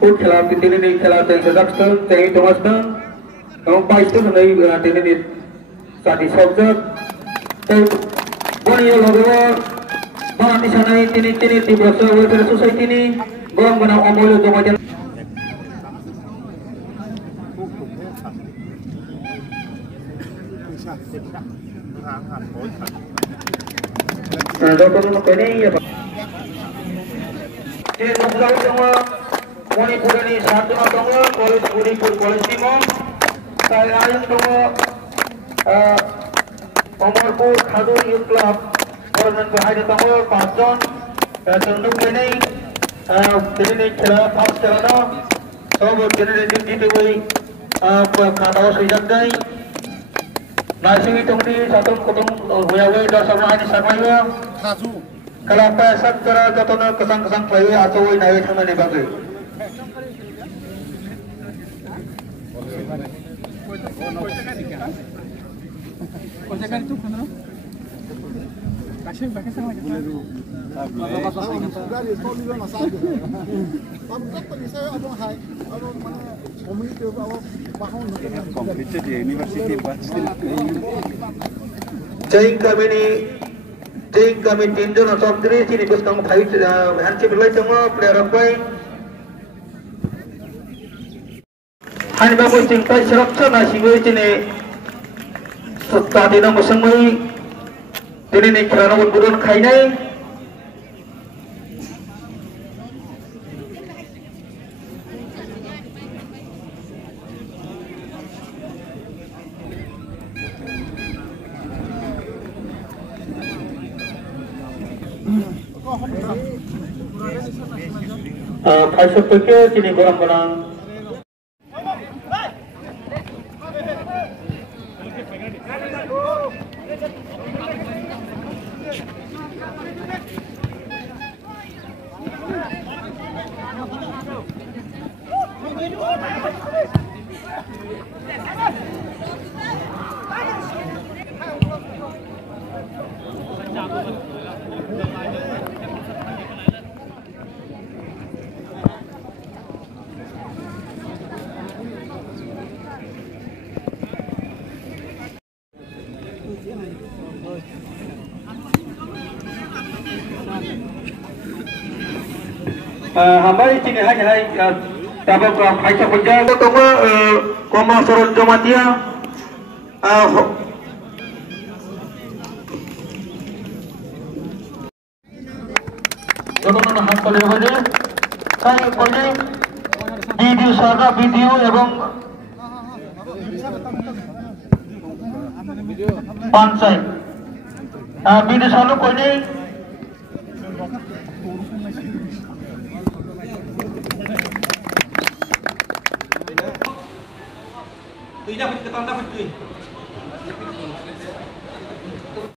खेला ini खेला terjakkan tei tomaskan kamu pasti menai ini sadi subjek tei bani logo bang di sana ini di bawah welfare society ini bang menang omol untuk macam dokter untuk ini ya pak. Jadi nuklau semua Manipur ini satu atau kolej Manipur kolej timur saya ayam semua Omarpur Khadur Youth Club orang berhadi semua 5 জন tunduk ini खेला फर्स्ट खेला सब जेनेरेटिव जीते हुए खाताव सैजानाय नासिंgi tungdi satu kutung huyawe dasar mahani sarmaya kelapa sakara jatona kesang-kesang bayi atau naik sama di bagai Konsekan itu kan lo? Kasih pakai sama aja. Jeng kami tinjau nasab diri sini bos kamu fight handshake belai semua player apa? Hani bagus tingkai serapsa nasi gue sini. Tadi nama semai ini nih kerana budon kainai Kaisar Tokyo sini barang-barang hamba sini hanya dapat kaisar penjaga tunggu koma sorot jamatia Jodoh nak hasil lepas saya boleh video saja video এবং pansai video selalu boleh Tuh dah kita tanda betul.